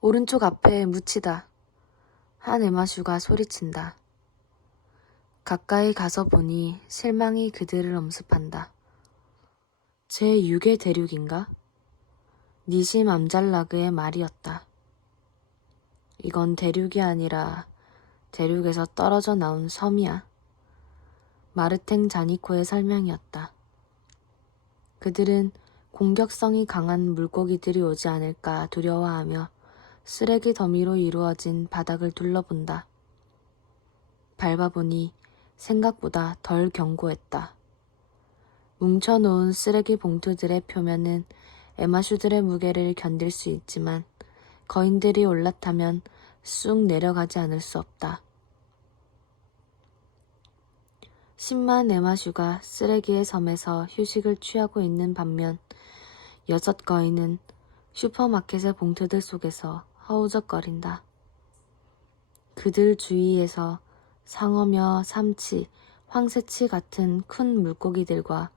오른쪽 앞에 묻히다. 한 에마슈가 소리친다. 가까이 가서 보니 실망이 그들을 엄습한다. 제 6의 대륙인가? 니심 암잘라그의 말이었다. 이건 대륙이 아니라 대륙에서 떨어져 나온 섬이야. 마르탱 자니코의 설명이었다. 그들은 공격성이 강한 물고기들이 오지 않을까 두려워하며 쓰레기 더미로 이루어진 바닥을 둘러본다. 밟아보니 생각보다 덜 견고했다. 뭉쳐놓은 쓰레기 봉투들의 표면은 에마슈들의 무게를 견딜 수 있지만 거인들이 올라타면 쑥 내려가지 않을 수 없다. 10만 에마슈가 쓰레기의 섬에서 휴식을 취하고 있는 반면 여섯 거인은 슈퍼마켓의 봉투들 속에서 허우적거린다. 그들 주위에서 상어며 삼치, 황새치 같은 큰 물고기들과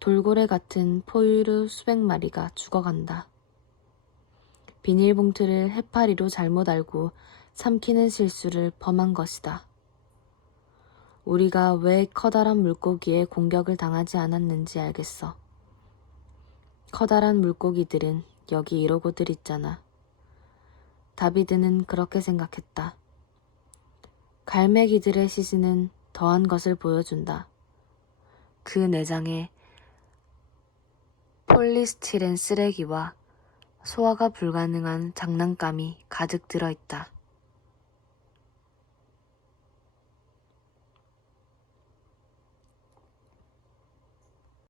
돌고래 같은 포유류 수백 마리가 죽어간다. 비닐봉투를 해파리로 잘못 알고 삼키는 실수를 범한 것이다. 우리가 왜 커다란 물고기에 공격을 당하지 않았는지 알겠어. 커다란 물고기들은 여기 이러고들 있잖아. 다비드는 그렇게 생각했다. 갈매기들의 시신은 더한 것을 보여준다. 그 내장에 폴리스티렌 쓰레기와 소화가 불가능한 장난감이 가득 들어있다.